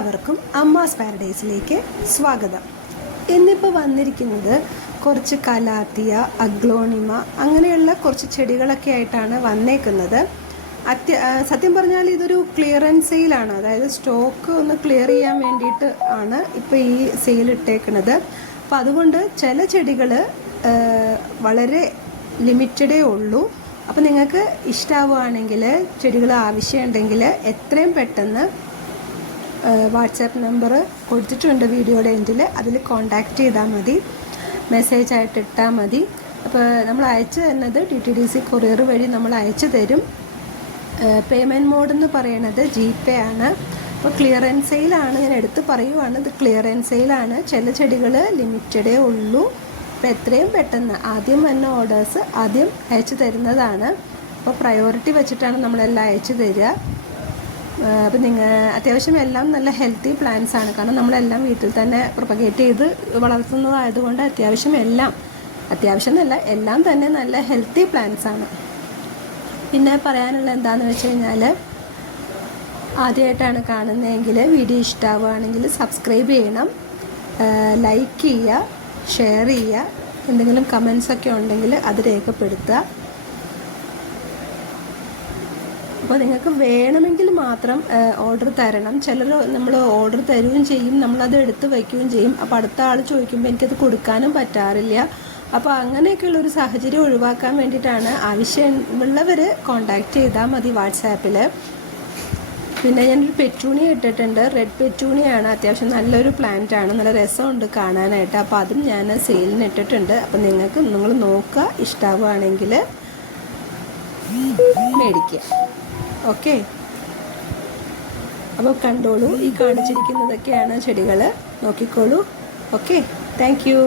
എല്ലാവർക്കും അമ്മാസ് പാരഡൈസിലേക്ക് സ്വാഗതം. ഇന്നിപ്പോൾ വന്നിരിക്കുന്നത് കുറച്ച് കലാത്തിയ, അഗ്ലോണിമ അങ്ങനെയുള്ള കുറച്ച് ചെടികളൊക്കെ ആയിട്ടാണ് വന്നേക്കുന്നത്. സത്യം പറഞ്ഞാൽ ഇതൊരു ക്ലിയറൻസ് സെയിലാണ്, അതായത് സ്റ്റോക്ക് ഒന്ന് ക്ലിയർ ചെയ്യാൻ വേണ്ടിയിട്ട് ആണ് ഇപ്പോൾ ഈ സെയിൽ ഇട്ടേക്കുന്നത്. അപ്പോൾ അതുകൊണ്ട് ചില ചെടികൾ വളരെ ലിമിറ്റഡേ ഉള്ളൂ. അപ്പോൾ നിങ്ങൾക്ക് ഇഷ്ടമാവുകയാണെങ്കിൽ, ചെടികൾ ആവശ്യമുണ്ടെങ്കിൽ എത്രയും പെട്ടെന്ന് വാട്സാപ്പ് നമ്പർ കൊടുത്തിട്ടുണ്ട് വീഡിയോയുടെ എൻഡിൽ, അതിൽ കോൺടാക്റ്റ് ചെയ്താൽ മതി, മെസ്സേജ് ആയിട്ട് ഇട്ടാൽ മതി. അപ്പോൾ നമ്മൾ അയച്ചു തരുന്നത് DTDC കൊറിയർ വഴി നമ്മൾ അയച്ചു തരും. പേയ്മെൻറ്റ് മോഡ് എന്ന് പറയുന്നത് GPay ആണ്. അപ്പോൾ ക്ലിയറൻസ് സെയിലാണ്, ഞാൻ എടുത്ത് പറയുവാണ്, ഇത് ക്ലിയറൻസ് സെയിലാണ്. ചില ചെടികൾ ലിമിറ്റഡേ ഉള്ളൂ. അപ്പോൾ എത്രയും പെട്ടെന്ന് ആദ്യം വന്ന ഓർഡേഴ്സ് ആദ്യം അയച്ചു തരുന്നതാണ്. അപ്പോൾ പ്രയോറിറ്റി വെച്ചിട്ടാണ് നമ്മളെല്ലാം അയച്ചു തരിക. അപ്പം അത്യാവശ്യം എല്ലാം നല്ല ഹെൽത്തി പ്ലാന്റ്സ് ആണ്, കാരണം നമ്മളെല്ലാം വീട്ടിൽ തന്നെ പ്രൊപ്പഗേറ്റ് ചെയ്ത് വളർത്തുന്നതായതുകൊണ്ട് അത്യാവശ്യം എന്നല്ല, എല്ലാം തന്നെ നല്ല ഹെൽത്തി പ്ലാന്റ്സ് ആണ്. പിന്നെ പറയാനുള്ള എന്താണെന്ന് വെച്ച് കഴിഞ്ഞാൽ, ആദ്യമായിട്ടാണ് കാണുന്നതെങ്കിൽ വീഡിയോ ഇഷ്ടമാവുകയാണെങ്കിൽ സബ്സ്ക്രൈബ് ചെയ്യണം, ലൈക്ക് ചെയ്യുക, ഷെയർ ചെയ്യുക, എന്തെങ്കിലും കമൻസൊക്കെ ഉണ്ടെങ്കിൽ അത് രേഖപ്പെടുത്തുക. അപ്പോൾ നിങ്ങൾക്ക് വേണമെങ്കിൽ മാത്രം ഓർഡർ തരണം. ചിലർ നമ്മൾ ഓർഡർ തരുകയും ചെയ്യും, നമ്മളത് എടുത്ത് വയ്ക്കുകയും ചെയ്യും. അപ്പോൾ അടുത്ത ആൾ ചോദിക്കുമ്പോൾ എനിക്കത് കൊടുക്കാനും പറ്റാറില്ല. അപ്പോൾ അങ്ങനെയൊക്കെയുള്ളൊരു സാഹചര്യം ഒഴിവാക്കാൻ വേണ്ടിയിട്ടാണ്. ആവശ്യമുള്ളവർ കോൺടാക്റ്റ് ചെയ്താൽ മതി വാട്സാപ്പിൽ. പിന്നെ ഞാനൊരു പെറ്റൂണിയ ഇട്ടിട്ടുണ്ട്, റെഡ് പെറ്റൂണിയാണ്. അത്യാവശ്യം നല്ലൊരു പ്ലാന്റ് ആണ്, നല്ല രസമുണ്ട് കാണാനായിട്ട്. അപ്പോൾ അതും ഞാൻ സെയിലിന് ഇട്ടിട്ടുണ്ട്. അപ്പോൾ നിങ്ങൾ നോക്കുക, ഇഷ്ടമാവുകയാണെങ്കിൽ മേടിക്കുക. ഓക്കെ, അപ്പോൾ കണ്ടോളൂ, ഈ കാണിച്ചിരിക്കുന്നതൊക്കെയാണ് ചെടികൾ, നോക്കിക്കോളൂ. Okay, thank you.